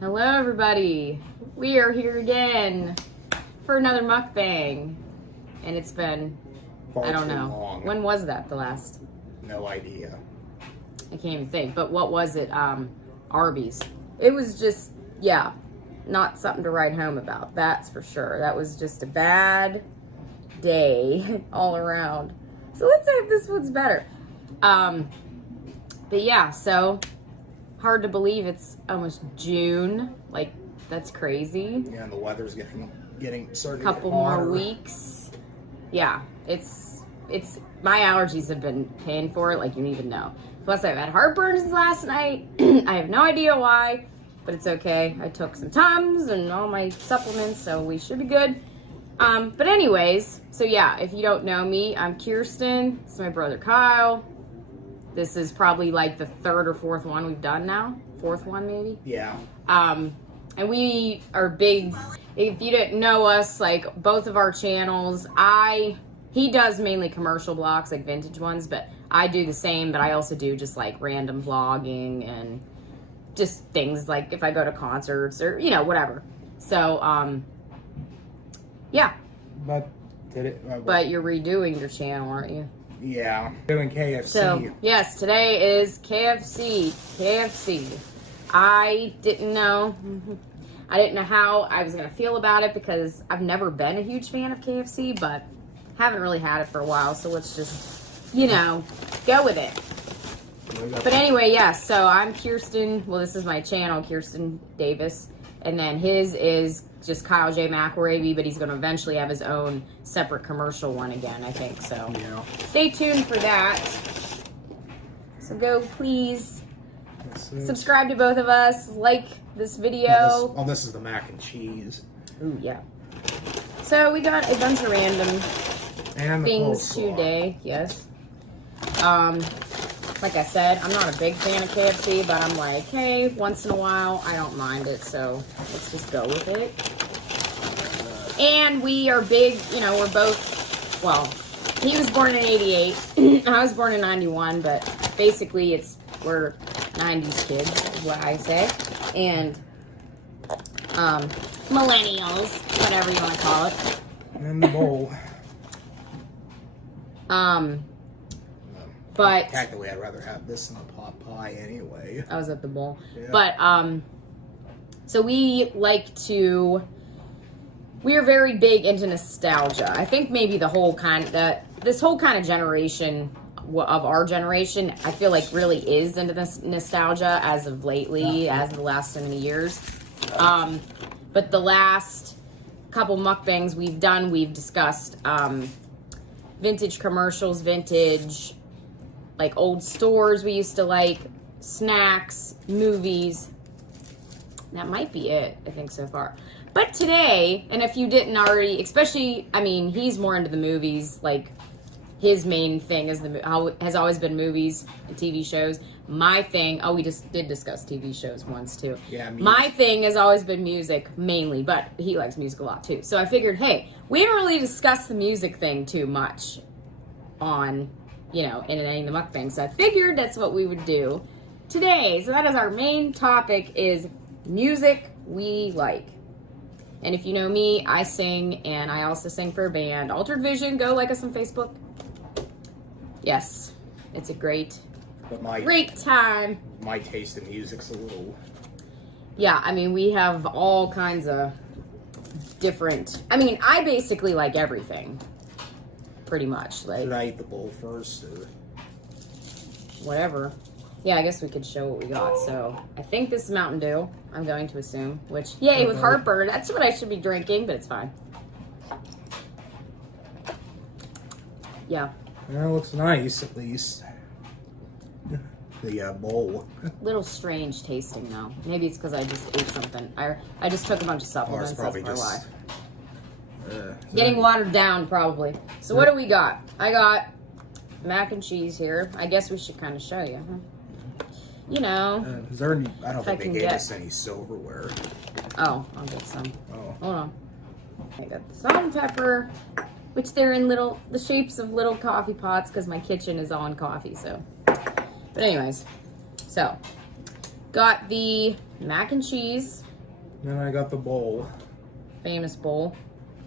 Hello everybody, we are here again for another mukbang, and it's been, I don't know, long. When was that the last? No idea. I can't even think, but what was it? Arby's. It was just, yeah, not something to write home about, that's for sure. That was just a bad day all around. So let's see if this one's better. But yeah, so hard to believe it's almost June. Like, that's crazy. Yeah, and the weather's getting starting A couple to get more hotter. weeks. Yeah, it's my allergies have been paying for it like you don't even know. Plus I've had heartburn since last night. I have no idea why, but it's okay. I took some Tums and all my supplements, so we should be good. But anyways, so yeah, if you don't know me, I'm Kirsten. This is my brother Kyle. This is probably like the third or fourth one we've done now. Fourth one maybe. Yeah. And we are big. If you didn't know us, like both of our channels, he does mainly commercial vlogs, like vintage ones, but I do the same, but I also do just like random vlogging and just things like if I go to concerts or, you know, whatever. So, yeah. But But you're redoing your channel, aren't you? yeah, doing KFC. So, yes, today is KFC. KFC. I didn't know how I was going to feel about it because I've never been a huge fan of KFC, but haven't really had it for a while, so let's just, you know, go with it. But anyway, yes, so I'm Kirsten. Well, this is my channel, Kirsten Davis. And then his is just Kyle J. McElravy, but he's going to eventually have his own separate commercial one again, I think. So Yeah. stay tuned for that. So go, please, subscribe to both of us, like this video. This is the mac and cheese. Ooh, yeah. So we got a bunch of random And the things coleslaw. today, yes. Like I said, I'm not a big fan of KFC, but I'm like, hey, once in a while, I don't mind it, so let's just go with it. And we are big, you know, we're both, well, he was born in 88, I was born in 91, but basically we're 90s kids, is what I say. And, millennials, whatever you want to call it. And the bowl. But Technically, I'd rather have this than a pot pie anyway. I was at the bowl. Yeah. But, so we are very big into nostalgia. I think maybe this whole kind of generation of our generation, I feel like really is into this nostalgia as of lately, as of the last so many years. But the last couple mukbangs we've done, we've discussed, vintage commercials, vintage, like old stores we used to like, snacks, movies. That might be it, I think, so far. But today, and if you didn't already, especially, I mean, he's more into the movies, like, his main thing is has always been movies and TV shows. My thing, we just did discuss TV shows once, too. Yeah, music. My thing has always been music, mainly, but he likes music a lot, too. So I figured, hey, we haven't really discussed the music thing too much on, you know, in any of the mukbangs. So I figured that's what we would do today. So that is our main topic, is music we like. And if you know me, I sing, and I also sing for a band, Altered Vision. Go like us on Facebook. Yes, it's a great time. My taste in music's a little... Yeah, I mean, we have all kinds of different... I mean, I basically like everything, pretty much. Like, Should I eat the bowl first, or...? Whatever. Yeah, I guess we could show what we got. So, I think this is Mountain Dew, I'm going to assume. Which, yay, with heartburn. That's what I should be drinking, but it's fine. Yeah. Well, it looks nice, at least. The bowl. Little strange tasting, though. Maybe it's because I just ate something. I just took a bunch of supplements. It's probably That's just... why. Getting watered down, probably. So what do we got? I got mac and cheese here. I guess we should kind of show you, huh? You know. Is there any... I don't think I can they gave get- us any silverware. Oh, I'll get some. Oh. Hold on. I got the salt and pepper, which they're in the shapes of little coffee pots because my kitchen is on coffee, so. But anyways, so got the mac and cheese. Then I got the bowl. Famous bowl,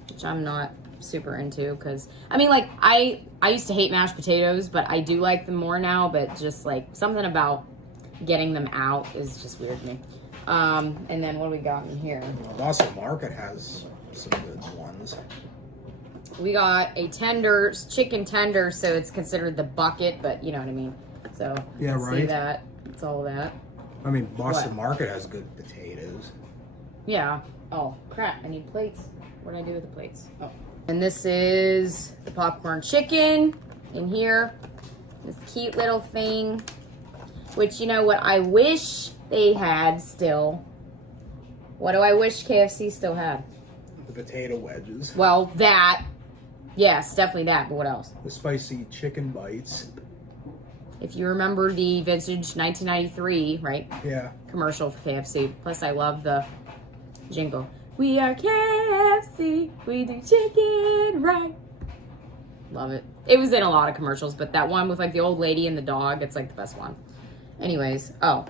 which I'm not super into because I mean, like, I used to hate mashed potatoes, but I do like them more now. But just like something about getting them out is just weird to me. And then what do we got in here? Boston Market has some good ones. We got a tenders, chicken tender, so it's considered the bucket, but you know what I mean. So Yeah, see right. that. It's all that. I mean, Boston What? Market has good potatoes. Yeah. Oh crap! I need plates. What did I do with the plates? Oh. And this is the popcorn chicken in here. This cute little thing. Which, you know what, I wish they had still. What do I wish KFC still had? The potato wedges. Well, that. Yes, definitely that, but what else? The spicy chicken bites. If you remember the vintage 1993, right? Yeah. Commercial for KFC. Plus, I love the jingle. We are KFC. We do chicken right. Love it. It was in a lot of commercials, but that one with like the old lady and the dog, it's like the best one. Anyways, oh,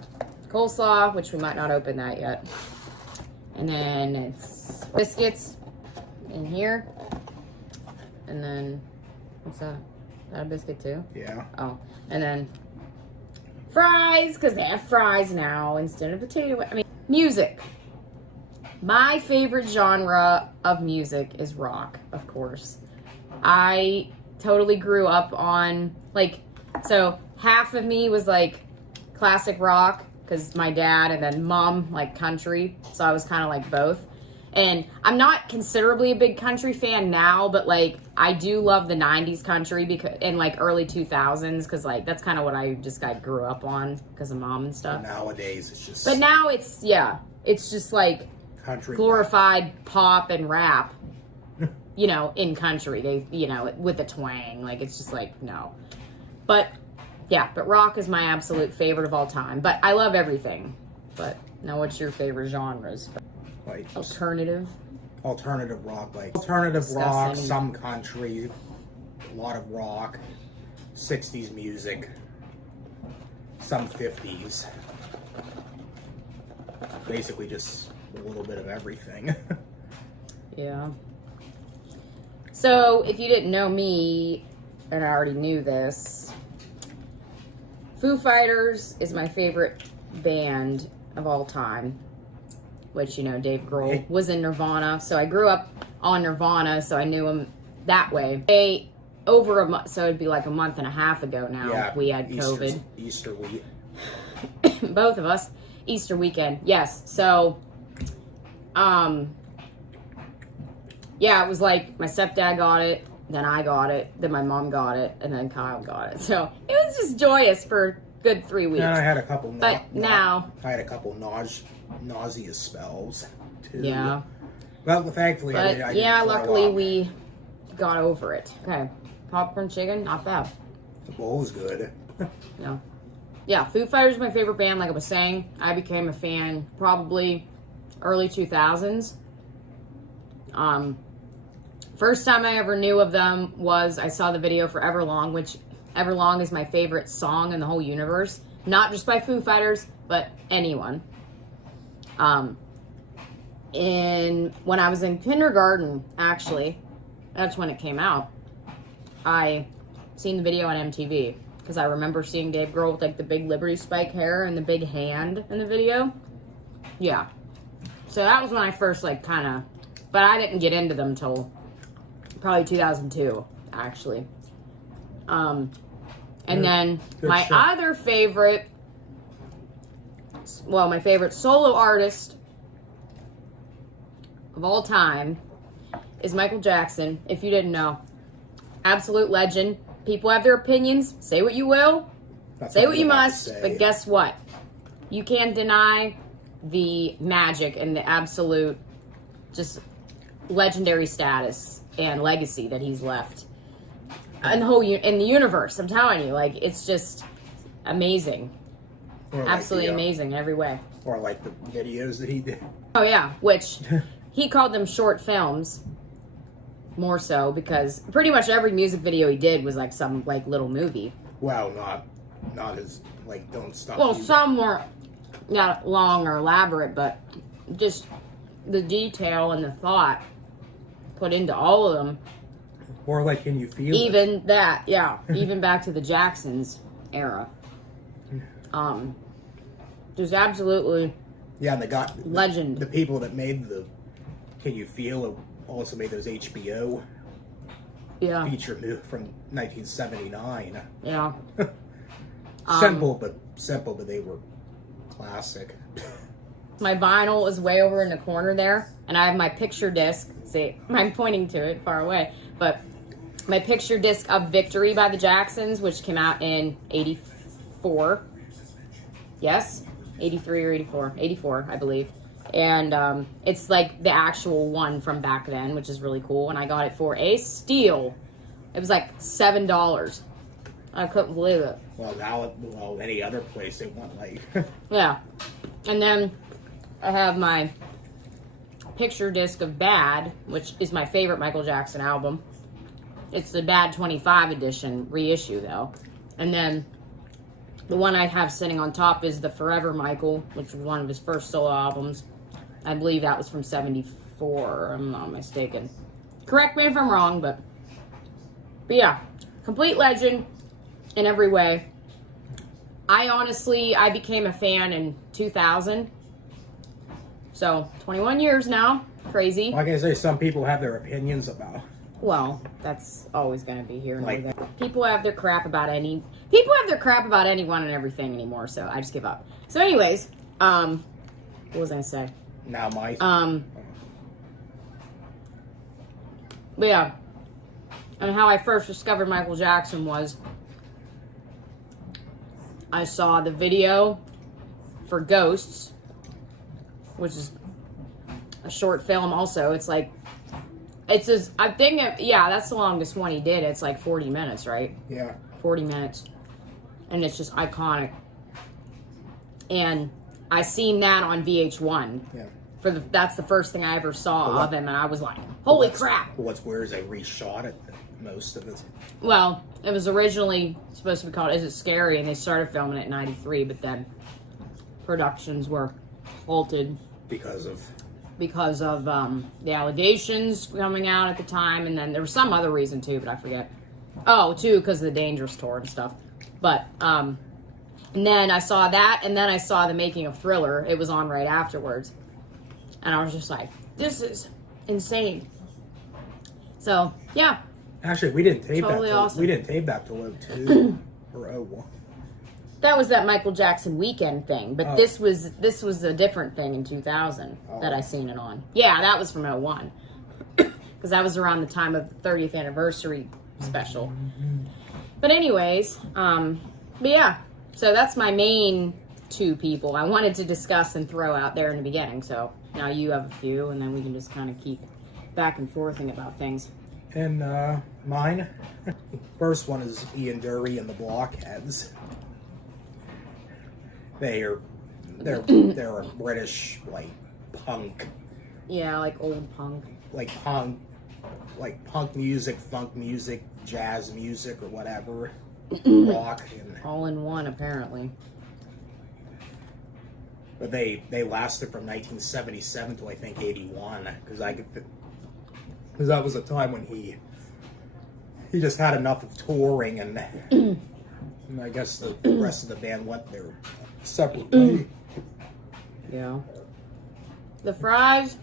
coleslaw, which we might not open that yet. And then it's biscuits in here. And then, what's that? Is that a biscuit too? Yeah. Oh, and then fries, because they have fries now instead of potato. I mean, music. My favorite genre of music is rock, of course. I totally grew up on, like, so half of me was like classic rock, because my dad, and then mom, like country. So I was kind of like both. And I'm not considerably a big country fan now, but like I do love the 90s country because in like early 2000s, because like that's kind of what I grew up on because of mom and stuff. But nowadays it's just. But now it's just like country glorified pop and rap, you know, in country. They, you know, with a twang. Like it's just like no. But yeah, but rock is my absolute favorite of all time. But I love everything. But now, what's your favorite genres? Like Alternative rock, like alternative rock, Discussing. some country, a lot of rock, 60s music, some 50s. Basically just a little bit of everything. Yeah. So, if you didn't know me, and I already knew this, Foo Fighters is my favorite band of all time. Which, you know, Dave Grohl was in Nirvana. So I grew up on Nirvana, so I knew him that way. Over a month, so it'd be like a month and a half ago now, Yeah, we had COVID. Easter week. Both of us. Easter weekend, yes. So, yeah, it was like my stepdad got it, then I got it, then my mom got it, and then Kyle got it. So it was just joyous for a good 3 weeks. And I had a couple. But now I had a couple nauseous spells too. Yeah. Well, thankfully, But I didn't yeah, throw luckily up. we got over it. Okay, popcorn chicken, not bad. The bowl was good. No. Yeah, Foo Fighters is my favorite band. Like I was saying, I became a fan probably early 2000s. First time I ever knew of them was I saw the video for Everlong, which Everlong is my favorite song in the whole universe. Not just by Foo Fighters, but anyone. When I was in kindergarten, actually, that's when it came out, I seen the video on MTV because I remember seeing Dave Grohl with like the big Liberty Spike hair and the big hand in the video. Yeah. So that was when I first like kind of, but I didn't get into them till probably 2002, actually. And then Good my shit. other favorite, well, my favorite solo artist of all time is Michael Jackson, if you didn't know. Absolute legend. People have their opinions. Say what you will. That's Say all what you I have to must. say. But guess what? You can't deny the magic and the absolute just legendary status and legacy that he's left in the whole in the universe. I'm telling you, like, it's just amazing. Or like Absolutely the, amazing in every way. Or like the videos that he did. Oh yeah, which he called them short films. More so because pretty much every music video he did was like some like little movie. Well, not as like Don't Stop. Well, You. some were not long or elaborate, but just the detail and the thought put into all of them. Or like, can you feel it? Even that, yeah. Even back to the Jacksons era. Just absolutely Yeah, and they got legend. The people that made the Can You Feel It also made those HBO feature movie from 1979. Yeah. Simple, but they were classic. My vinyl is way over in the corner there, and I have my picture disc. See, I'm pointing to it far away, but my picture disc of Victory by the Jacksons, which came out in 84. Yes? 83 or 84. 84, I believe. And it's like the actual one from back then, which is really cool. And I got it for a steal. It was like $7. I couldn't believe it. Well, any other place they want like. Yeah. And then I have my picture disc of Bad, which is my favorite Michael Jackson album. It's the Bad 25 edition reissue, though. And then the one I have sitting on top is the Forever Michael, which was one of his first solo albums. I believe that was from 74, I'm not mistaken. Correct me if I'm wrong, but yeah, complete legend in every way. I became a fan in 2000. So, 21 years now. Crazy. Like I say, some people have their opinions about. Well, that's always going to be here. Like, people have their crap about anyone and everything anymore, so I just give up. So anyways, what was I going to say? Now but yeah. And how I first discovered Michael Jackson was I saw the video for Ghosts, which is a short film also. It's like, it's just, I think, that's the longest one he did. It's like 40 minutes, right? Yeah. 40 minutes. And it's just iconic. And I seen that on VH1. Yeah. That's the first thing I ever saw of him, and I was like, holy crap. What's weird is they reshot it, most of it. Well, it was originally supposed to be called Is It Scary? And they started filming it in 93, but then productions were halted. Because of the allegations coming out at the time, and then there was some other reason too, but I forget. Oh, too, because of the Dangerous tour and stuff. But, and then I saw that, and then I saw the making of Thriller. It was on right afterwards. And I was just like, this is insane. So, yeah. Actually, we didn't tape Totally that. awesome. We didn't tape that till 02 or 01. That was that Michael Jackson weekend thing, but this was a different thing in 2000 that I seen it on. Yeah, that was from 01. Because that was around the time of the 30th anniversary special. But anyways, but yeah. So that's my main two people I wanted to discuss and throw out there in the beginning. So now you have a few, and then we can just kind of keep back and forthing about things. And mine, first one is Ian Dury and the Blockheads. They're a British like punk. Yeah, like old punk. Like punk music, funk music, jazz music, or whatever. Rock. And, all in one, apparently. But they lasted from 1977 to I think 81, because that was a time when he just had enough of touring, and I guess the rest of the band went their separate way. Yeah. The Fries. They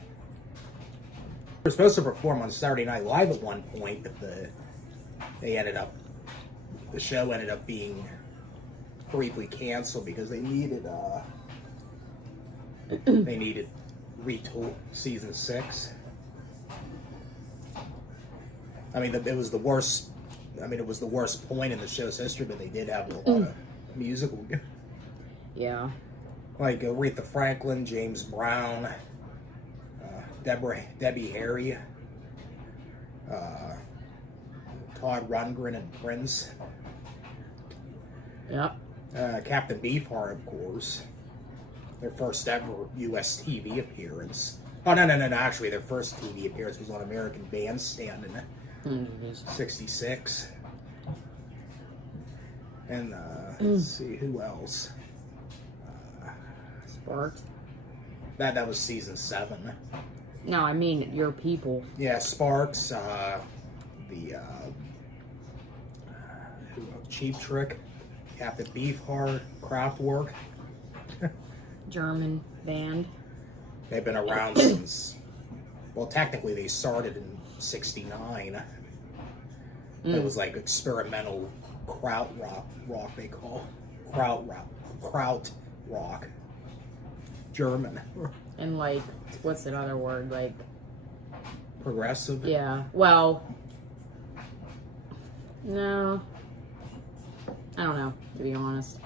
were supposed to perform on Saturday Night Live at one point, but the show ended up being briefly canceled because they needed retool season 6. I mean, it was the worst point in the show's history, but they did have a lot of musical. Yeah. Like Aretha Franklin, James Brown, Debbie Harry, Todd Rundgren and Prince. Yep. Captain Beefheart, of course. Their first ever U.S. TV appearance. Oh, no. Actually, their first TV appearance was on American Bandstand in 66. And let's see, who else? Sparks. That was season 7. No, I mean your people. Yeah, Sparks, Cheap Trick, Captain Beefheart, Kraftwerk. German band. They've been around since, well, technically they started in 69. It was like experimental kraut rock they call. Kraut rock. German. And like, what's that other word? Like, Progressive. yeah. Well, no. I don't know, to be honest.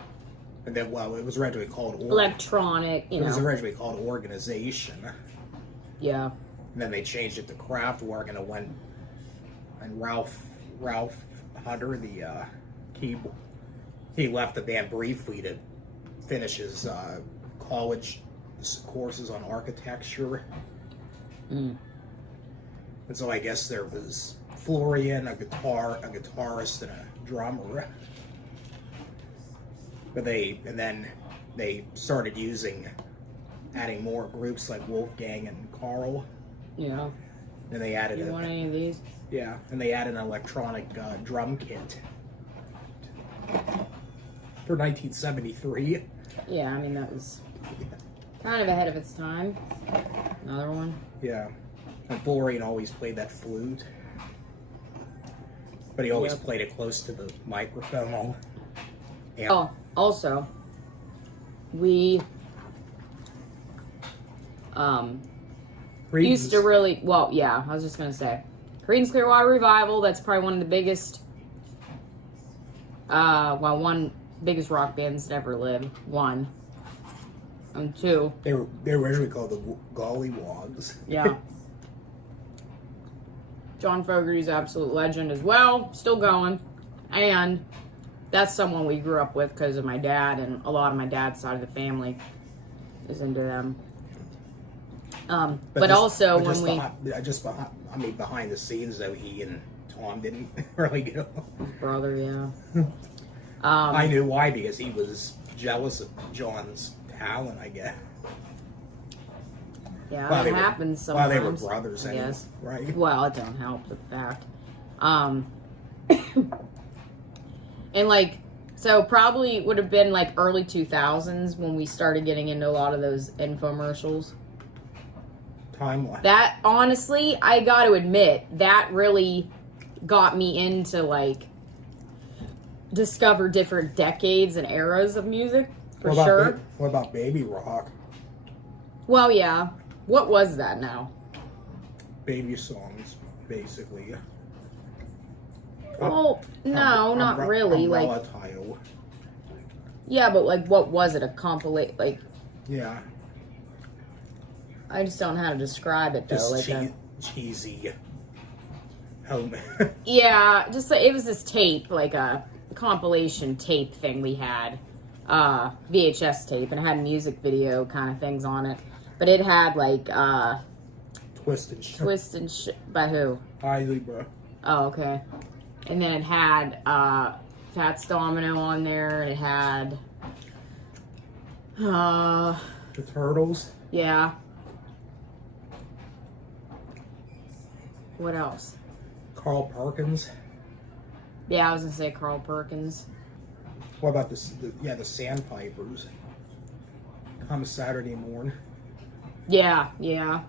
And then, well, it was originally called Electronic, It was originally called Organization. Yeah. And then they changed it to Kraftwerk, and it went. And Ralph Hunter, the keyboard, he left the band briefly to finish his college courses on architecture. And so I guess there was Florian, a guitarist, and a drummer. But then they started adding more groups like Wolfgang and Carl. Yeah. And they added You want any of these? Yeah, and they added an electronic drum kit for 1973. Yeah, I mean, that was kind of ahead of its time. Another one. Yeah, and Florian always played that flute, but he always played it close to the microphone. Yeah. Oh, also, we used to really, well, yeah, I was just going to say, Creedence Clearwater Revival, that's probably one of the biggest, one biggest rock bands that ever lived. 1. And 2. They were originally called the Gollywogs. Yeah. John Fogerty's absolute legend as well, still going. And that's someone we grew up with because of my dad, and a lot of my dad's side of the family is into them. But also when behind the scenes though, he and Tom didn't really get along. His brother, yeah. I knew why, because he was jealous of John's talent, I guess. Yeah, it happens sometimes. While they were brothers, I guess. Right? Well, it don't help the fact. And like, so probably would have been like early 2000s when we started getting into a lot of those infomercials. Timeline. That, honestly, I got to admit, that really got me into, like, discover different decades and eras of music, for sure. What about Baby Rock? Well, yeah. What was that now? Baby songs, basically. Well, no, not really. Umbrella Like, Tile. yeah, but, like, what was it? A compilation? Like, yeah. I just don't know how to describe it, though. Just like cheesy. Home. Yeah, just like, it was this tape, like a compilation tape thing we had. VHS tape, and it had music video kind of things on it. But it had, like, Twist and Shout. Twist and by who? Isley, bro. Oh, okay. And then it had Fats Domino on there, and it had The Turtles. yeah. What else? Carl Perkins. Yeah, I was gonna say Carl Perkins. What about the Sandpipers? Come Saturday morning. Yeah, yeah.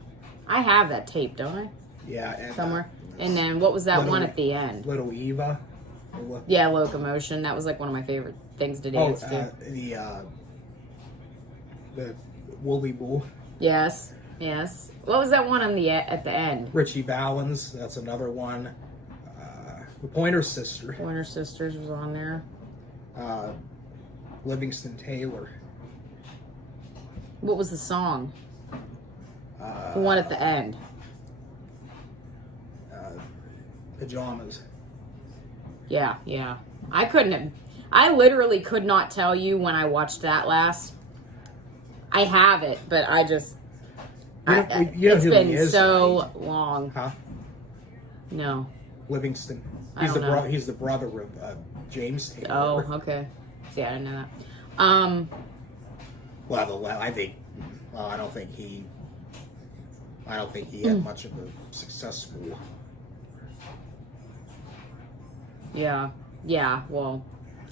I have that tape, don't I? Yeah, and, Somewhere. And then what was that Little- one at the end? Little Eva. Yeah, Locomotion. That was like one of my favorite things to dance to. The Woolly Bull. Yes, yes. What was that one on the at the end? Richie Valens, that's another one. The Pointer Sisters. Pointer Sisters was on there. Livingston Taylor. What was the song? The one at the end. Pajamas. Yeah, yeah. I literally could not tell you when I watched that last. I have it, but I just... it's been so long. Huh? No. Livingston. I don't know. He's the brother of James Taylor. Oh, okay. See, I didn't know that. Well, I think Well, I don't think he had much of a successful. Yeah. Well,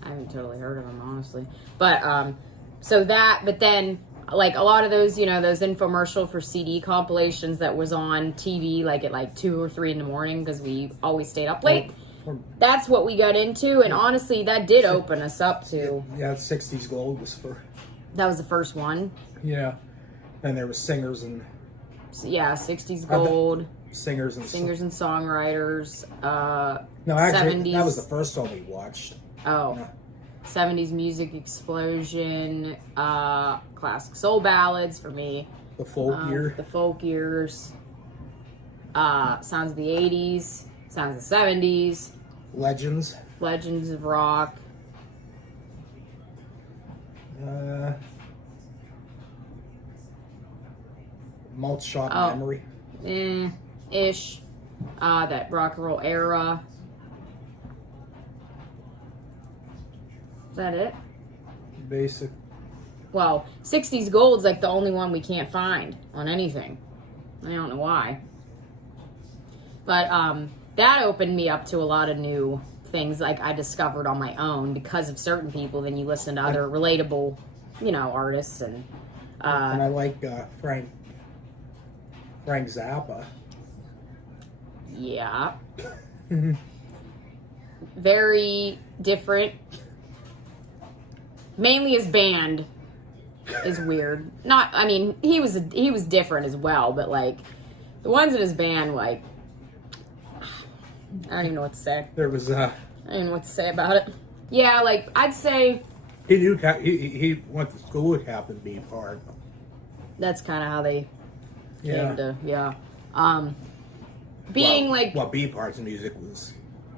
I haven't totally heard of him, honestly. But but then like a lot of those, you know, those infomercial for CD compilations that was on TV like at like 2 or 3 in the morning because we always stayed up late. That's what we got into, and honestly, that did open us up to. Yeah, 60s Gold was That was the first one. Yeah, and there was singers and. Yeah, 60s Gold. Singers and songwriters. No, actually, 70s. that was the first one we watched. Oh. No. 70s Music Explosion. Classic Soul Ballads for me. The folk year. The folk years. Sounds of the 80s. Sounds of the 70s. Legends of Rock. Malt Shop Memory. Ish. That rock and roll era. Is that it? Basic. Well, 60s Gold's like the only one we can't find on anything. I don't know why. But that opened me up to a lot of new things like I discovered on my own because of certain people. Then you listen to other relatable, you know, artists and I like Frank Zappa. Yeah. Very different. Mainly his band is weird. Not, I mean, he was different as well, but like the ones in his band, like I don't even know what to say. There was I don't even know what to say about it. Yeah, like I'd say he went to school with Captain Beefheart. That's kind of how they came to Being like Beefheart's music was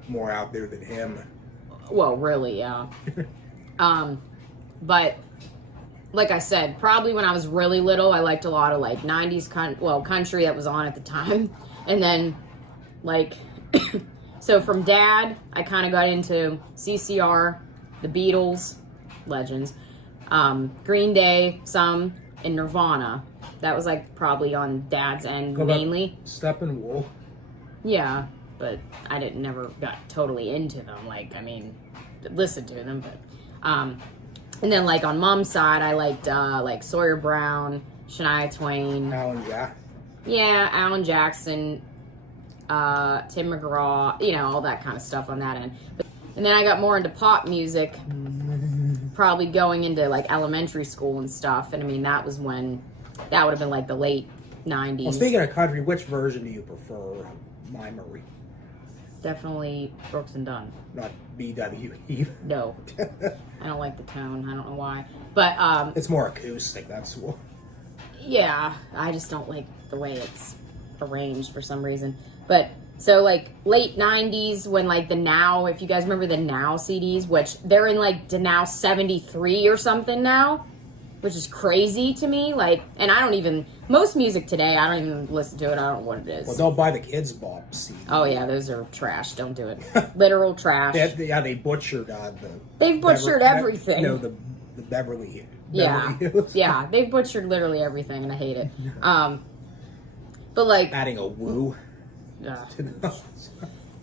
more out there than him. Well, really, yeah. But like I said, probably when I was really little, I liked a lot of like 90s country that was on at the time. And then like so from Dad, I kind of got into CCR, the Beatles, legends, Green Day, some, and Nirvana. That was like probably on Dad's end mainly. Steppenwolf. Yeah, but I never got totally into them. Like, I mean, listened to them, but and then like on Mom's side, I liked like Sawyer Brown, Shania Twain, Alan Jackson, Tim McGraw, you know, all that kind of stuff on that end. And then I got more into pop music, probably going into like elementary school and stuff. And I mean, that was when that would have been like the late 90s. Well, speaking of country, which version do you prefer? My Marie. Definitely Brooks and Dunn. Not BWE. No. I don't like the tone. I don't know why. But it's more acoustic, that's what. Yeah, I just don't like the way it's arranged for some reason. But so like late 90s when like the Now, if you guys remember the Now CDs, which they're in like the Now 73 or something now, which is crazy to me. Like, and I don't even, most music today, I don't even listen to it. I don't know what it is. Well, don't buy the Kids Bop CD. Oh yeah, those are trash. Don't do it. Literal trash. They butchered They've butchered everything. You know, the Beverly Hills. Yeah, they've butchered literally everything, and I hate it. But like adding a woo.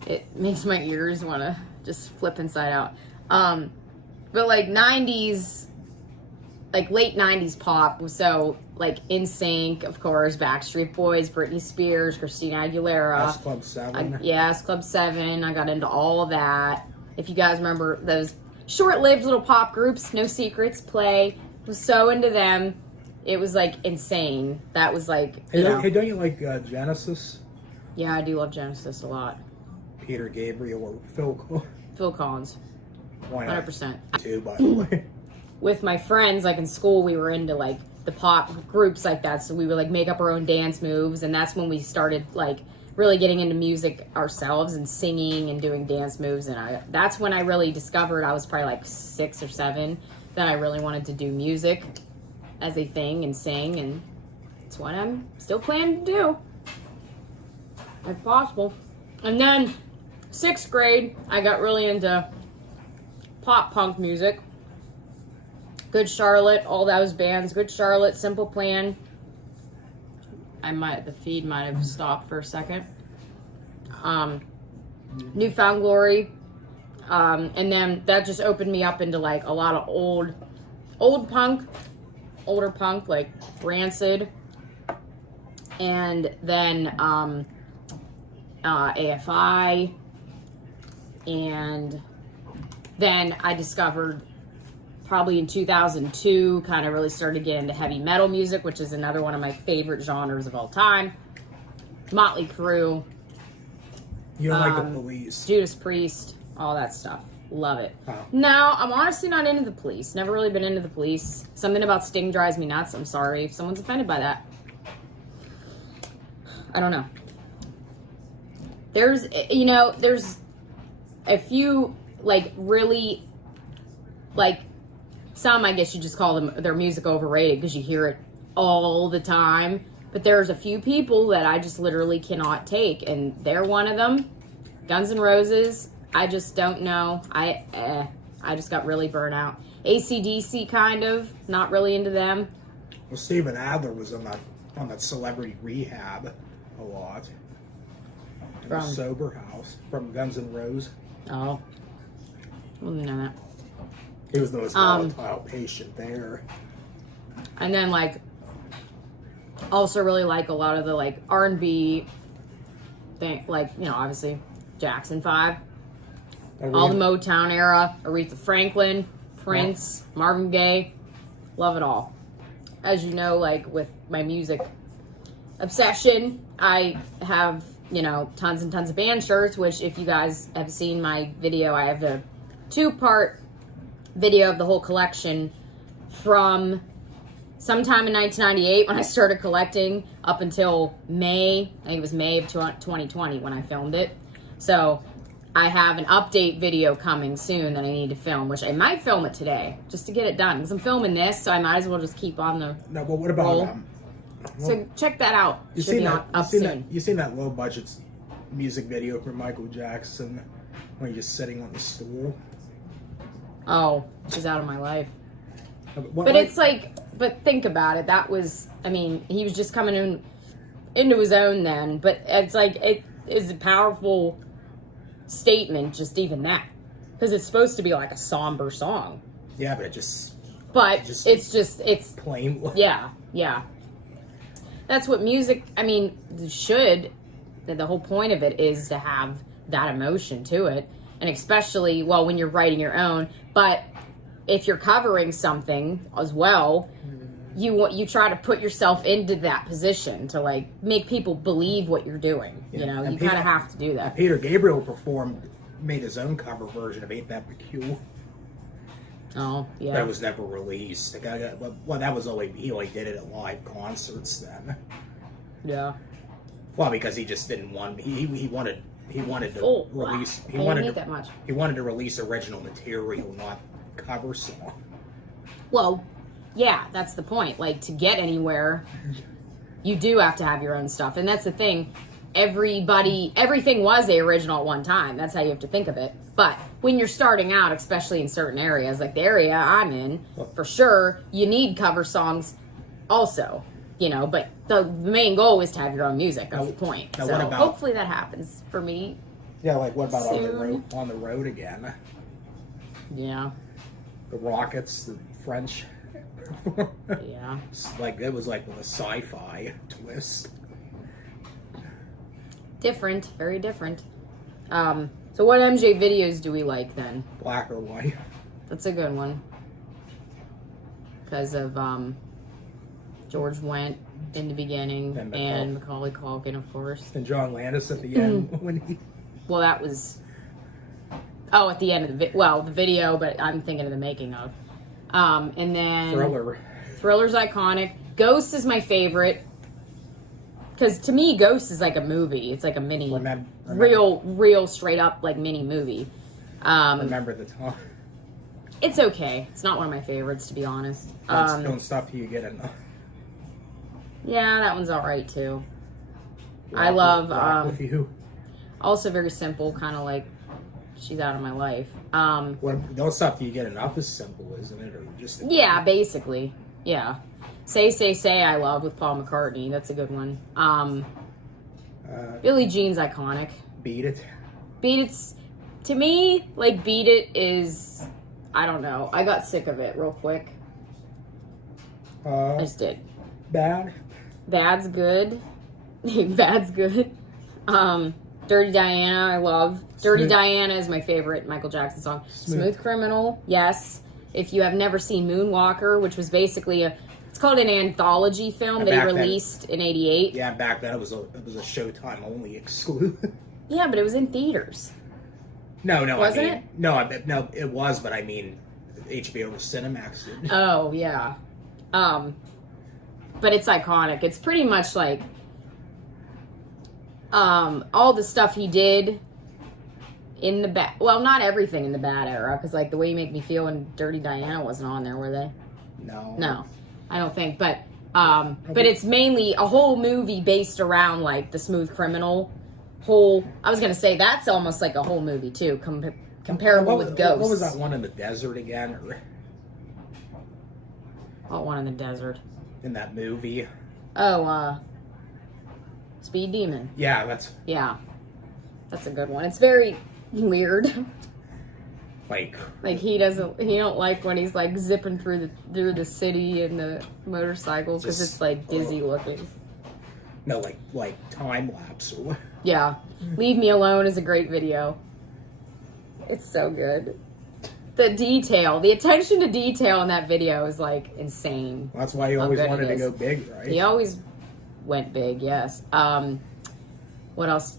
It makes my ears want to just flip inside out. But like 90s, like late 90s pop was so like NSYNC, of course, Backstreet Boys, Britney Spears, Christina Aguilera. S Club 7. S Club 7. I got into all of that. If you guys remember those short-lived little pop groups, No Secrets, Play, was so into them. It was like insane. That was like, hey, don't you like Genesis? Yeah, I do love Genesis a lot. Peter Gabriel or Phil Collins? Phil Collins. Why not? 100%. Too, by the way. With my friends, like in school, we were into like the pop groups like that. So we would like make up our own dance moves. And that's when we started like really getting into music ourselves and singing and doing dance moves. And that's when I really discovered, I was probably like 6 or 7, that I really wanted to do music as a thing and sing. And it's what I'm still planning to do, if possible. And then 6th grade, I got really into pop punk music. Good Charlotte, all those bands. Good Charlotte, Simple Plan, the feed might have stopped for a second. Newfound Glory. And then that just opened me up into like a lot of older punk, like Rancid. And then AFI. And then I discovered probably in 2002, kind of really started getting into heavy metal music, which is another one of my favorite genres of all time. Motley Crue. You don't like the Police. Judas Priest, all that stuff. Love it. Oh. No, I'm honestly not into the Police. Never really been into the Police. Something about Sting drives me nuts. I'm sorry if someone's offended by that. I don't know. There's a few, like, really, like, some, I guess you just call their music overrated because you hear it all the time. But there's a few people that I just literally cannot take, and they're one of them. Guns N' Roses, I just don't know. I just got really burnt out. AC/DC, kind of, not really into them. Well, Steven Adler was on that Celebrity Rehab a lot. From Sober House from Guns N' Roses. Oh, I didn't know that. He was the most volatile patient there. And then, like, also really like a lot of the, like, R&B thing, like, you know, obviously Jackson 5, all the Motown era, Aretha Franklin, Prince, Marvin Gaye, love it all. As you know, like, with my music obsession, I have, you know, tons and tons of band shirts, which if you guys have seen my video, I have a 2-part video of the whole collection from sometime in 1998 when I started collecting up until May. I think it was May of 2020 when I filmed it. So I have an update video coming soon that I need to film, which I might film it today just to get it done. Because I'm filming this, so I might as well just keep on the No, but what about so check that out. You Should be you seen that low budget music video from Michael Jackson when he's just sitting on the stool? Oh, he's out of my life. But it's like, but think about it. That was, I mean, he was just coming into his own then. But it's like, it is a powerful statement, just even that. Because it's supposed to be like a somber song. Yeah, but it's plain. Yeah. That's what music, I mean, should. The whole point of it is to have that emotion to it. And especially, well, when you're writing your own. But if you're covering something as well, you try to put yourself into that position to, like, make people believe what you're doing. Yeah. You know, and you kind of have to do that. Peter Gabriel made his own cover version of Ain't That Peculiar. Oh, yeah. That was never released. Well, that was he only did it at live concerts then. Yeah. Well, because he just didn't want he wanted to release he wanted that much. He wanted to release original material, not cover song. Well, yeah, that's the point. Like, to get anywhere, you do have to have your own stuff, and that's the thing. Everything was the original at one time. That's how you have to think of it. But when you're starting out, especially in certain areas, like the area I'm in, for sure, you need cover songs also, you know, but the main goal is to have your own music. That's the point. So hopefully that happens for me. Yeah, like what about soon. on the road again? Yeah. The Rockets, the French. Yeah. It was like with a sci-fi twist. Different, very different. So what MJ videos do we like then? Black or White. That's a good one. Because of George Wendt in the beginning and Macaulay Culkin, of course. And John Landis at the end when he... Well, that was... Oh, at the end of the video, but I'm thinking of the making of. And then... Thriller. Thriller's iconic. Ghost is my favorite. Because to me, Ghost is like a movie. It's like a mini, real straight up like mini movie. Remember the time. It's okay. It's not one of my favorites, to be honest. Don't stop till you get enough. Yeah, that one's all right too. I love. With you. Also very simple, kind of like she's out of my life. Don't stop till you get enough is simple, isn't it? Or just yeah, basically, yeah. Say I love with Paul McCartney. That's a good one. Billie Jean's iconic. Beat It. Beat It's, to me, like, Beat It is, I don't know. I got sick of it real quick. I just did. Bad. Bad's good. Bad's good. Dirty Diana, I love. Dirty Diana is my favorite Michael Jackson song. Smooth Criminal, yes. If you have never seen Moonwalker, which was basically it's called an anthology film they released in '88. Yeah, back then it was a Showtime only exclusive. Yeah, but it was in theaters. No, Wasn't I mean, it? No, it was, but I mean, HBO was Cinemax. Oh yeah, but it's iconic. It's pretty much like all the stuff he did in the bad. Well, not everything in the bad era, because like The Way You Make Me Feel and Dirty Diana wasn't on there, were they? No, I don't think. But it's mainly a whole movie based around like the Smooth Criminal. I was gonna say that's almost like a whole movie too, comparable with Ghosts. What was that one in the desert again? What one in the desert? In that movie. Oh, Speed Demon. Yeah, that's a good one. It's very weird. Like he don't like when he's like zipping through the city in the motorcycles because it's like dizzy looking. No, like time lapse or what? Yeah, Leave Me Alone is a great video. It's so good. The attention to detail in that video is like insane. Well, that's why he always wanted to go big, right? He always went big, yes. What else?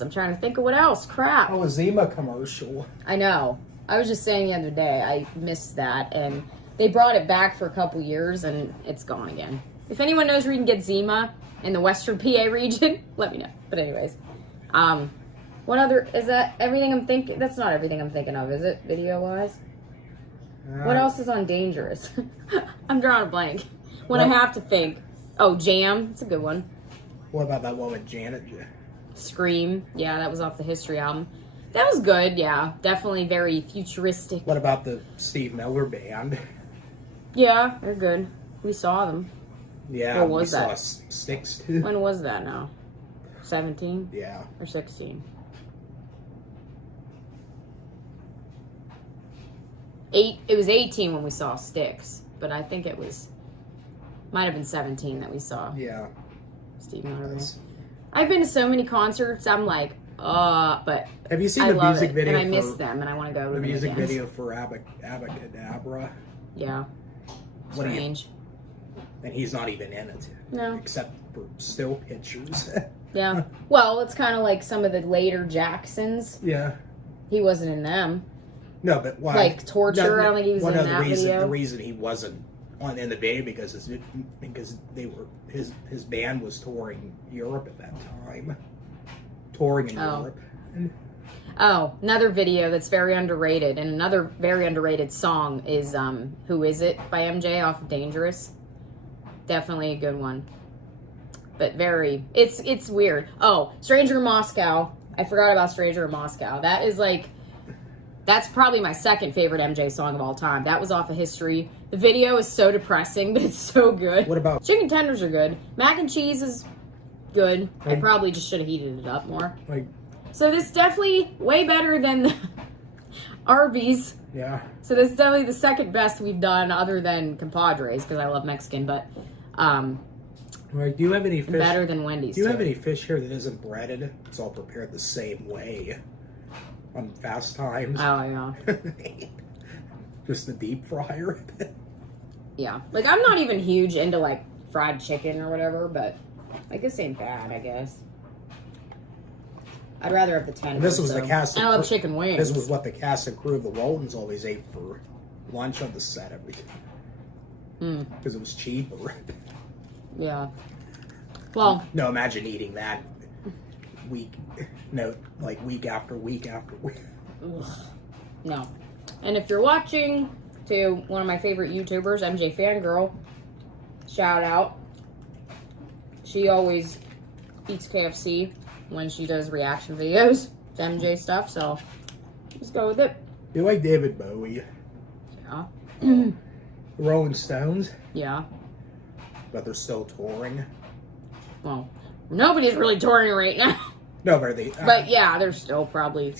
I'm trying to think of what else. Crap. Oh, a Zima commercial. I know. I was just saying the other day, I missed that, and they brought it back for a couple years, and it's gone again. If anyone knows where you can get Zima in the Western PA region, let me know. But anyways, what other, is that everything I'm thinking? That's not everything I'm thinking of, is it, video-wise? What else is on Dangerous? I'm drawing a blank. When I have to think. Oh, Jam. It's a good one. What about that one with Janet? Scream. Yeah, that was off the History album. That was good, yeah. Definitely very futuristic. What about the Steve Miller Band? Yeah, they're good. We saw them. Yeah, what was that? Saw Sticks too. When was that now? 17? Yeah. Or 16? It was 18 when we saw Sticks, but I think it might have been 17 that we saw. Yeah. Steve Miller. I've been to so many concerts, I'm like, but have you seen the music video? And I miss them, and I want to go to the them music again. video for Abacadabra. Yeah. Strange. And he's not even in it. No. Except for still pictures. Yeah. Well, it's kind of like some of the later Jacksons. Yeah. He wasn't in them. No, but why? Like Torture, I don't think he was in that video. The reason he wasn't in the video because his band was touring Europe at that time. Touring in Europe. Oh, another video that's very underrated, and another very underrated song is Who Is It by MJ off of Dangerous. Definitely a good one. But it's weird. Oh, Stranger in Moscow. I forgot about Stranger in Moscow. That's probably my second favorite MJ song of all time. That was off of History. The video is so depressing, but it's so good. What about... Chicken tenders are good. Mac and cheese is good. I probably just should have heated it up more. So this is definitely way better than the Arby's. Yeah. So this is definitely the second best we've done other than Compadres, because I love Mexican, but do you have any fish? Better than Wendy's. Do you have any fish here that isn't breaded? It's all prepared the same way on Fast Times. Oh, yeah. Just the deep fryer. Yeah. Like, I'm not even huge into, like, fried chicken or whatever, but, like, this ain't bad, I guess. I'd rather have the tenders. This was the cast. I love chicken wings. This was what the cast and crew of the Waltons always ate for lunch on the set every day. Because it was cheaper. Yeah. Well. No, imagine eating that week after week after week. No. And if you're watching to one of my favorite YouTubers, MJ Fangirl, shout out. She always eats KFC when she does reaction videos to MJ stuff, so just go with it. You like David Bowie? Yeah. Rolling Stones? Yeah. but they're still touring. Well, nobody's really touring right now. No, but they. But yeah, they're still probably.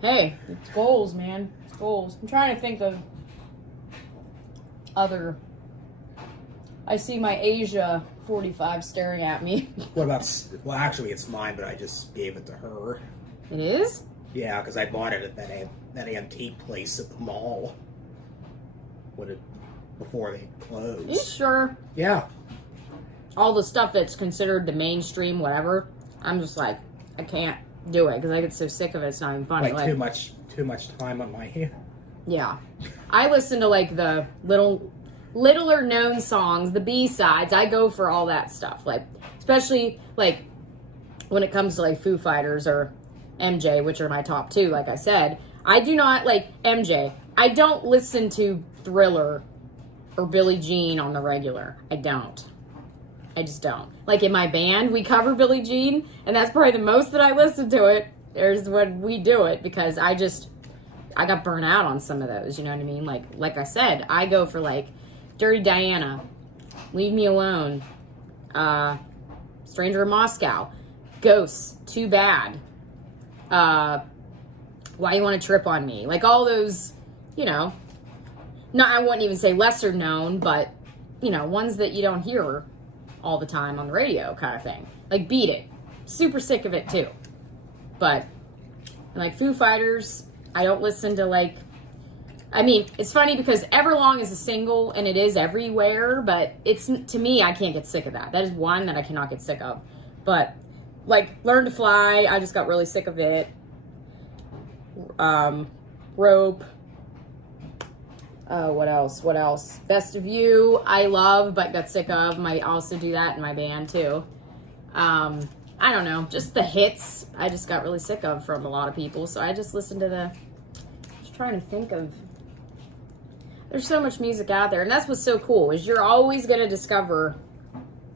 Hey, it's goals, man. It's goals. I'm trying to think of other. I see my Asia 45 staring at me. What about? Well, actually, it's mine, but I just gave it to her. It is? Yeah, because I bought it at that antique place at the mall. Before they closed. You sure? Yeah. All the stuff that's considered the mainstream, whatever. I'm just like, I can't do it because I get so sick of it. It's not even funny. Like too much time on my hand. Yeah, I listen to like the littler known songs, the B-sides. I go for all that stuff. Like, especially like when it comes to like Foo Fighters or MJ, which are my top two. Like I said, I do not like MJ. I don't listen to Thriller or Billie Jean on the regular. I don't. I just don't. Like in my band, we cover Billie Jean, and that's probably the most that I listen to it. There's when we do it because I got burnt out on some of those. You know what I mean? Like I said, I go for like Dirty Diana, Leave Me Alone, Stranger in Moscow, Ghosts, Too Bad, Why You Want to Trip on Me, like all those, you know. No, I wouldn't even say lesser known, but you know, ones that you don't hear all the time on the radio kind of thing. Like Beat It. Super sick of it too. But like Foo Fighters, I don't listen to like, I mean, it's funny because Everlong is a single and it is everywhere, but it's, to me, I can't get sick of that. That is one that I cannot get sick of. But like Learn to Fly, I just got really sick of it. Rope. What else? Best of You, I love, but got sick of. Might also do that in my band, too. I don't know. Just the hits, I just got really sick of from a lot of people. So I just listened to just trying to think of. There's so much music out there. And that's what's so cool, is you're always going to discover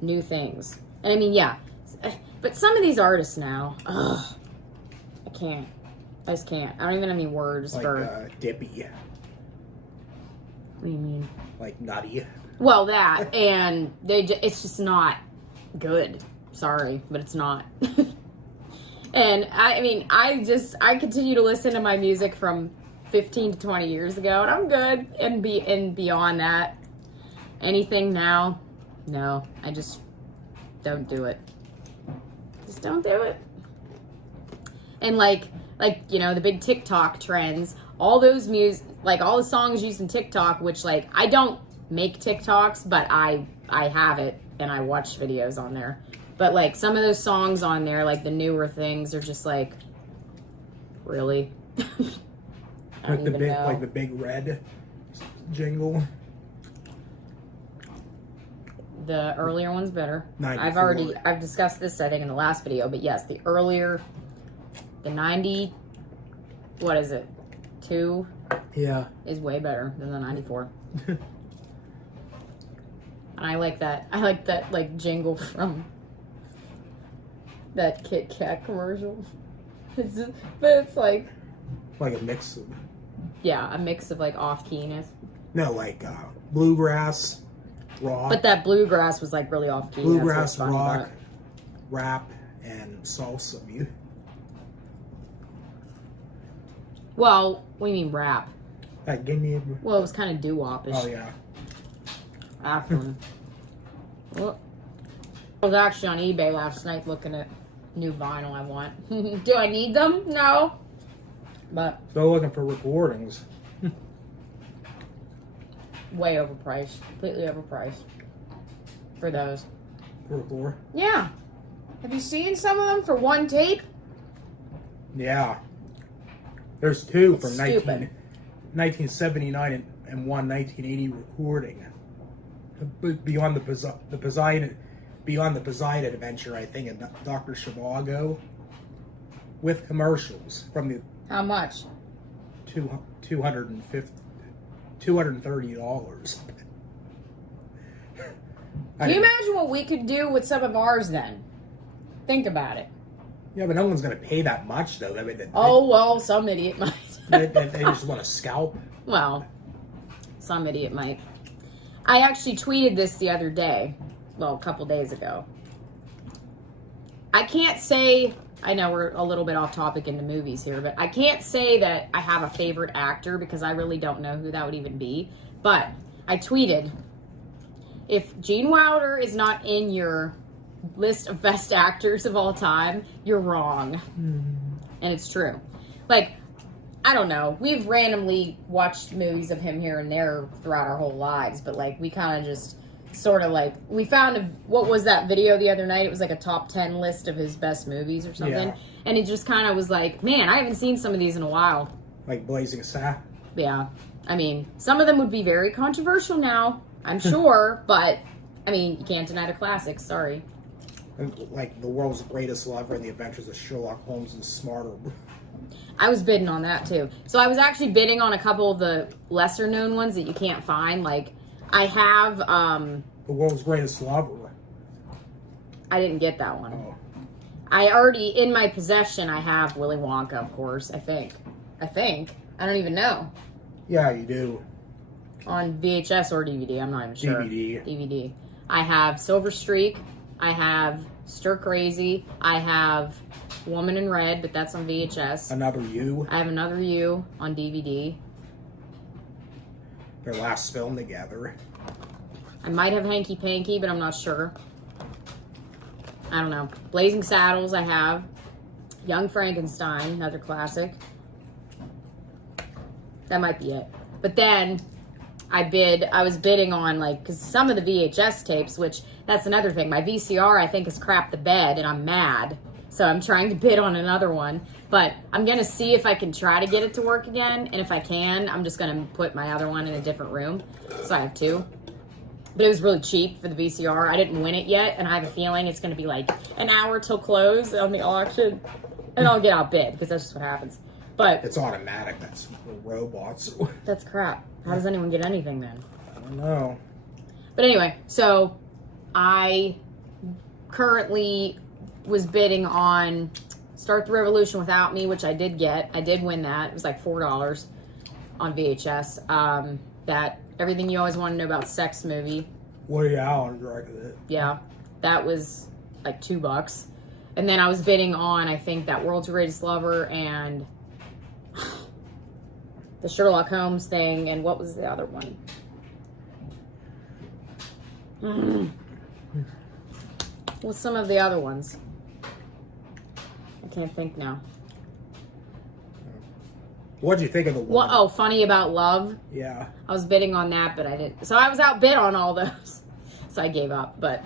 new things. And I mean, yeah. But some of these artists now, I can't. I just can't. I don't even have any words like, for. Dippy. What do you mean? Like Nutty. Well, that, and it's just not good. Sorry, but it's not. And I mean, I continue to listen to my music from 15 to 20 years ago, and I'm good. And beyond that, anything now, no, I just don't do it. Just don't do it. And like you know, the big TikTok trends, all those like all the songs used in TikTok, which like I don't make TikToks, but I have it and I watch videos on there. But like some of those songs on there, like the newer things, are just like, really? Like the big red jingle. The earlier one's better. 94. I've discussed this I think in the last video, but yes, the earlier, the 90, what is it? 2 Yeah. is way better than the 94. And I like that like jingle from that Kit Kat commercial. But it's like a mix of. Yeah, a mix of like off-keyness. No, like bluegrass, rock. But that bluegrass was like really off-key. Bluegrass, rock, rap, and salsa. Well, what do you mean rap? Like, give me a. Well, it was kind of doo-wop-ish. Oh, yeah. After. Well, I was actually on eBay last night looking at new vinyl I want. Do I need them? No. But. Still looking for recordings. Way overpriced. Completely overpriced. For those. For? Yeah. Have you seen some of them for one tape? Yeah. There's two It's from stupid. 1979 and one 1980 recording. Beyond the Poseidon Adventure, I think, and Dr. Zhivago, with commercials from the. How much? $230. Can you imagine what we could do with some of ours then? Think about it. Yeah, but no one's going to pay that much, though. I mean, Well, some idiot might. they just want to scalp. Well, some idiot might. I actually tweeted this the other day. Well, a couple days ago. I can't say, I know we're a little bit off topic in the movies here, but I can't say that I have a favorite actor because I really don't know who that would even be. But I tweeted, if Gene Wilder is not in your list of best actors of all time, you're wrong. And it's true. Like, I don't know. We've randomly watched movies of him here and there throughout our whole lives, but like we kind of just sort of like we found what was that video the other night? It was like a top 10 list of his best movies or something, and it just kind of was like, man, I haven't seen some of these in a while. Like Blazing Saddles. Yeah, I mean, some of them would be very controversial now, I'm sure, but I mean, you can't deny the classics. Sorry. Like The World's Greatest Lover and The Adventures of Sherlock Holmes and Smarter. I was bidding on that too. So I was actually bidding on a couple of the lesser known ones that you can't find. Like I have The World's Greatest Lover. I didn't get that one. Oh. I already in my possession I have Willy Wonka, of course, I think. I don't even know. Yeah, you do. On VHS or DVD, I'm not even sure. DVD. I have Silver Streak, I have Stir Crazy, I have Woman in Red, but that's on VHS. Another You. I have Another You on DVD. Their last film together. I might have Hanky Panky, but I'm not sure. I don't know. Blazing Saddles, I have. Young Frankenstein, another classic. That might be it. But then I was bidding on, like, because some of the VHS tapes, which that's another thing. My VCR, I think, has crapped the bed, and I'm mad. So I'm trying to bid on another one. But I'm going to see if I can try to get it to work again. And if I can, I'm just going to put my other one in a different room. So I have two. But it was really cheap for the VCR. I didn't win it yet, and I have a feeling it's going to be like an hour till close on the auction. And I'll get outbid, because that's just what happens. But it's automatic. That's robots. That's crap. How does anyone get anything then? I don't know. But anyway, so I currently was bidding on Start the Revolution Without Me, which I did get. I did win that. It was like $4 on VHS. That Everything You Always Want to Know About Sex movie. Woody Allen directed it. Yeah, that was like $2. And then I was bidding on, I think, that World's Greatest Lover and the Sherlock Holmes thing, and what was the other one? What's some of the other ones? I can't think now. What'd you think of the one? Oh, Funny About Love. Yeah. I was bidding on that, but I didn't. So I was outbid on all those. So I gave up, but...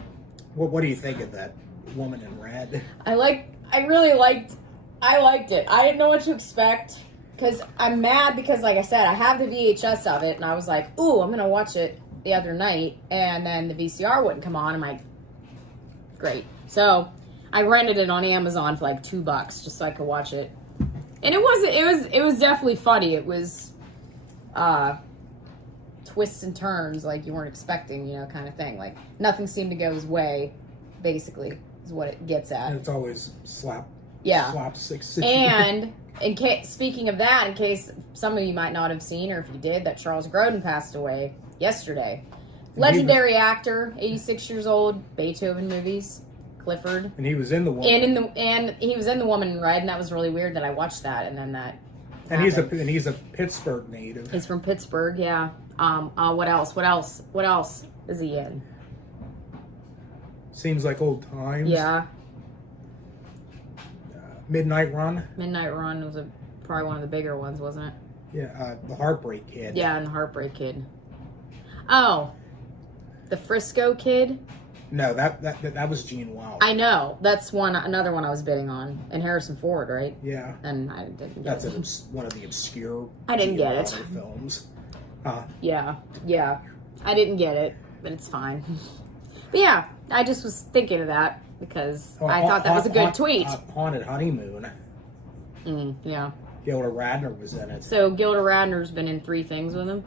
What do you think of that Woman in Red? I liked it. I didn't know what to expect. Because I'm mad because, like I said, I have the VHS of it, and I was like, ooh, I'm going to watch it the other night, and then the VCR wouldn't come on. I'm like, great. So I rented it on Amazon for like $2 just so I could watch it. And it was definitely funny. It was twists and turns like you weren't expecting, kind of thing. Like nothing seemed to go his way, basically, is what it gets at. And it's always slapstick And speaking of that, in case some of you might not have seen, or if you did, that Charles Grodin passed away yesterday. Legendary actor, 86 years old, Beethoven movies, Clifford. And he was in the Woman. And he was in The Woman in Red, and that was really weird that I watched that, and then that. And he's a Pittsburgh native. He's from Pittsburgh, yeah. What else is he in? Seems Like Old Times. Yeah. Midnight Run. Midnight Run was probably one of the bigger ones, wasn't it? Yeah, The Heartbreak Kid. Yeah, and The Heartbreak Kid. Oh, The Frisco Kid. No, that was Gene Wilder. I know. That's another one I was bidding on. And Harrison Ford, right? Yeah. And I didn't get That's it. one of the obscure I didn't Gene get it. Wilder films. Yeah. I didn't get it, but it's fine. But yeah, I just was thinking of that because I thought that was a good tweet. Haunted Honeymoon. Yeah. Gilda Radner was in it. So Gilda Radner's been in 3 things with him?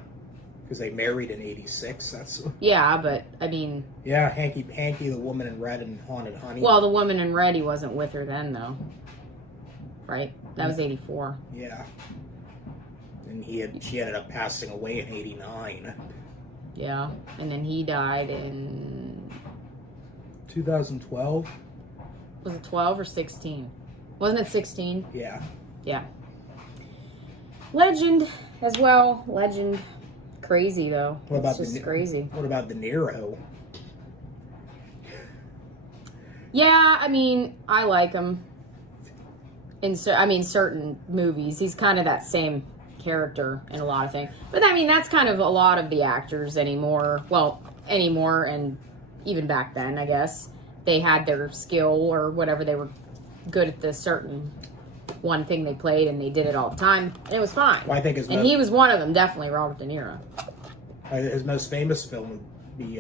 Because they married in '86. That's. Yeah, but I mean. Yeah, Hanky Panky, The Woman in Red, and Haunted Honeymoon. Well, The Woman in Red, he wasn't with her then, though. Right? That was 84. Yeah. And she ended up passing away in '89. Yeah, and then he died in 2012. was it 12 or 16? Wasn't it 16? Yeah. Yeah. Legend as well. Legend. Crazy though. What about it's just crazy. What about De Niro? Yeah, I mean, I like him. In certain movies, he's kind of that same character in a lot of things. But I mean, that's kind of a lot of the actors anymore. Well, anymore, and even back then, I guess they had their skill or whatever. They were good at the certain one thing they played, and they did it all the time, and it was fine. Well, I think he was one of them, definitely Robert De Niro. His most famous film would be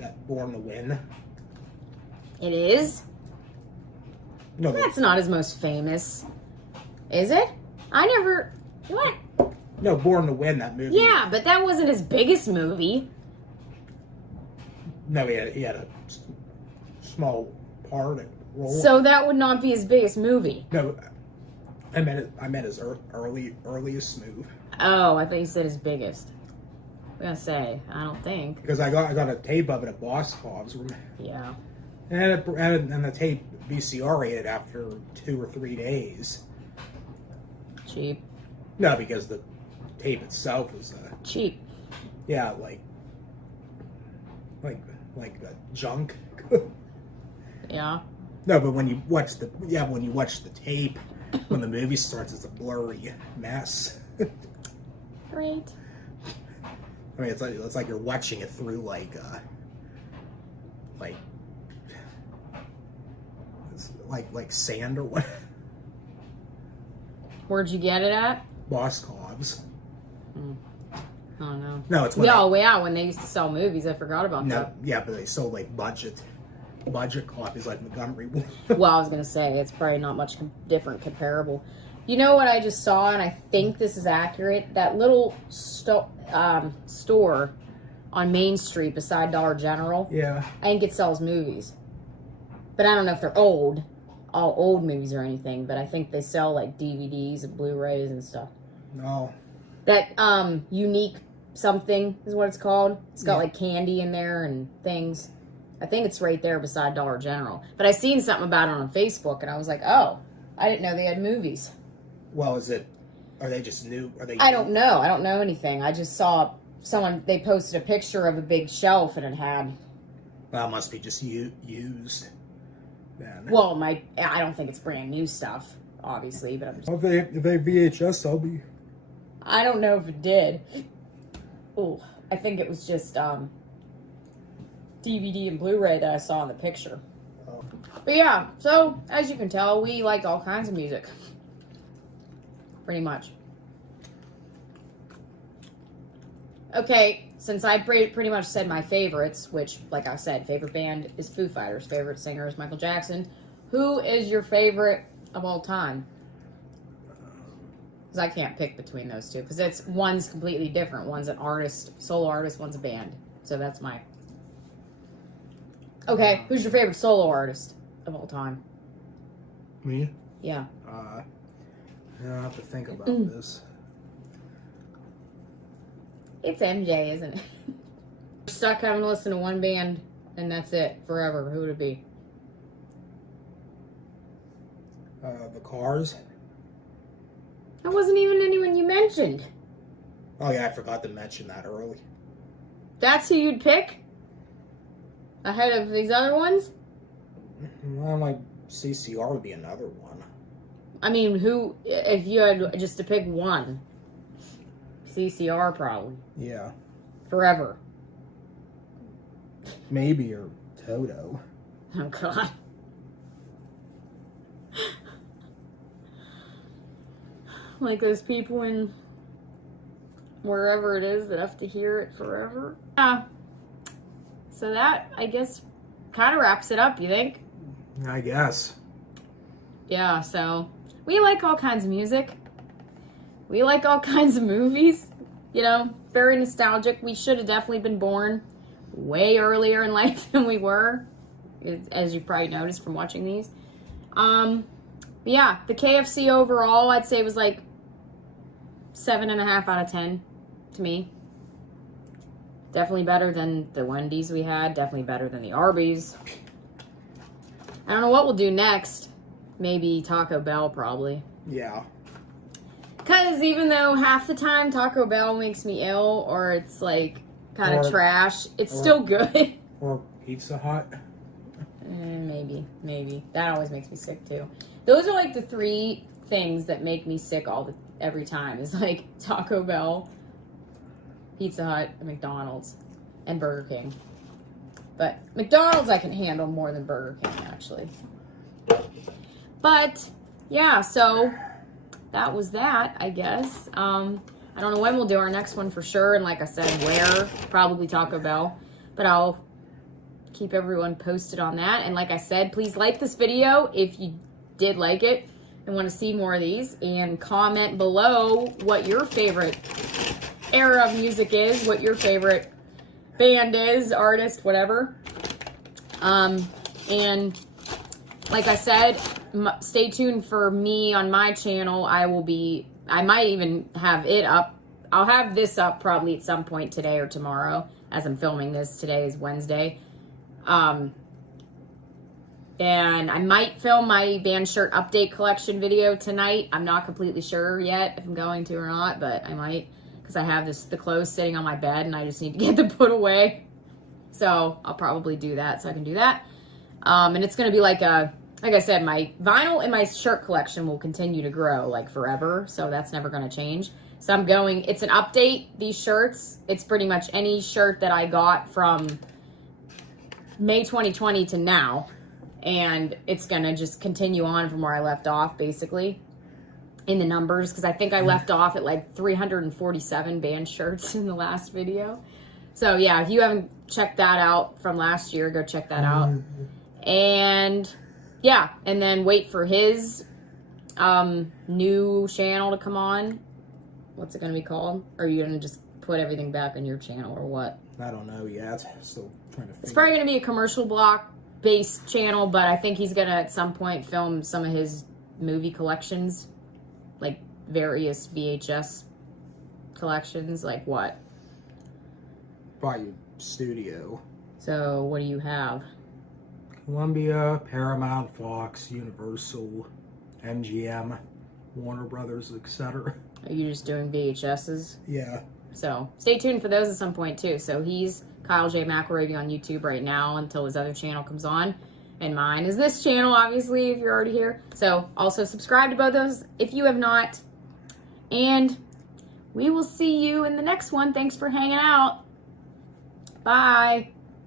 that Born to Win. It is? No, That's not his most famous. Is it? I never... What? No, Born to Win, that movie. Yeah, but that wasn't his biggest movie. No, he had a small part role. So that would not be his biggest movie. No, I meant his earliest move. Oh, I thought you said his biggest. I was gonna say, I don't think. Because I got a tape of it at Boss Hobbs. Yeah. And the tape VCR rated after 2 or 3 days. Cheap. No, because the tape itself was Cheap. yeah, like junk. Yeah. No, but when you watch the tape, when the movie starts, it's a blurry mess. Great. I mean, it's like you're watching it through like sand or what? Where'd you get it at? Boss Hobbs. I don't know. No, it's when when they used to sell movies. I forgot about that. yeah, but they sold like budget copies like Montgomery. Well, I was gonna say it's probably not much different comparable. You know what I just saw, and I think this is accurate. That little store on Main Street beside Dollar General. Yeah. I think it sells movies, but I don't know if they're all old movies or anything. But I think they sell like DVDs and Blu-rays and stuff. No. That unique something is what it's called. It's got like candy in there and things. I think it's right there beside Dollar General. But I seen something about it on Facebook, and I was like, oh, I didn't know they had movies. Well, are they just new? I don't know. I don't know anything. I just saw they posted a picture of a big shelf, and it had... Well, it must be just used. Then. Well, I don't think it's brand new stuff, obviously, but I'm just... If they VHS, I'll be... I don't know if it did. Oh, I think it was just DVD and Blu-ray that I saw in the picture. Oh. But yeah, so as you can tell, we like all kinds of music. Pretty much. Okay, since I pretty much said my favorites, which, like I said, favorite band is Foo Fighters, favorite singer is Michael Jackson. Who is your favorite of all time? Because I can't pick between those two, because one's completely different. One's an artist, solo artist, one's a band. So that's my... Okay, who's your favorite solo artist of all time? Me? Yeah. I have to think about this. It's MJ, isn't it? Stuck having to listen to one band, and that's it, forever. Who would it be? The Cars. That wasn't even anyone you mentioned. Oh yeah, I forgot to mention that early. That's who you'd pick? Ahead of these other ones? Well, like CCR would be another one. I mean, who, if you had just to pick one? CCR probably. Yeah. Forever. Maybe, or Toto. Oh, God. Like those people in wherever it is that have to hear it forever. Yeah. So that, I guess, kind of wraps it up, you think? I guess. Yeah, so we like all kinds of music. We like all kinds of movies. You know, very nostalgic. We should have definitely been born way earlier in life than we were, as you probably noticed from watching these. But yeah, the KFC overall, I'd say was like 7.5 out of 10 to me. Definitely better than the Wendy's we had. Definitely better than the Arby's. I don't know what we'll do next. Maybe Taco Bell, probably. Yeah. Because even though half the time Taco Bell makes me ill or it's like kind of trash, it's still good. Or Pizza Hut. Maybe. That always makes me sick too. Those are like the 3 things that make me sick every time. Is like Taco Bell, Pizza Hut, and McDonald's, and Burger King. But McDonald's I can handle more than Burger King, actually. But, yeah, so that was that, I guess. I don't know when we'll do our next one for sure. And like I said, where? Probably Taco Bell. But I'll keep everyone posted on that. And like I said, please like this video if you did like it and want to see more of these. And comment below what your favorite era of music is, what your favorite band is, artist, whatever. And like I said, stay tuned for me on my channel. I might even have it up. I'll have this up probably at some point today or tomorrow as I'm filming this. Today is Wednesday. And I might film my band shirt update collection video tonight. I'm not completely sure yet if I'm going to or not, but I might. Because I have the clothes sitting on my bed and I just need to get them put away. So I'll probably do that so I can do that. And it's going to be like I said, my vinyl and my shirt collection will continue to grow like forever. So that's never going to change. So it's an update, these shirts. It's pretty much any shirt that I got from May 2020 to now. And it's going to just continue on from where I left off, basically. In the numbers, because I think I left off at like 347 band shirts in the last video. So yeah, if you haven't checked that out from last year, go check that out. And yeah, and then wait for his new channel to come on. What's it going to be called? Or are you going to just put everything back on your channel or what? I don't know yet. Still trying to figure. It's probably going to be a commercial block based channel, but I think he's going to at some point film some of his movie collections. Like various VHS collections, like what? By your studio. So what do you have? Columbia, Paramount, Fox, Universal, MGM, Warner Brothers, etc. Are you just doing VHSs? Yeah. So stay tuned for those at some point too. So he's Kyle J. McElravy on YouTube right now until his other channel comes on. And mine is this channel, obviously, if you're already here. So also subscribe to both those if you have not. And we will see you in the next one. Thanks for hanging out. Bye.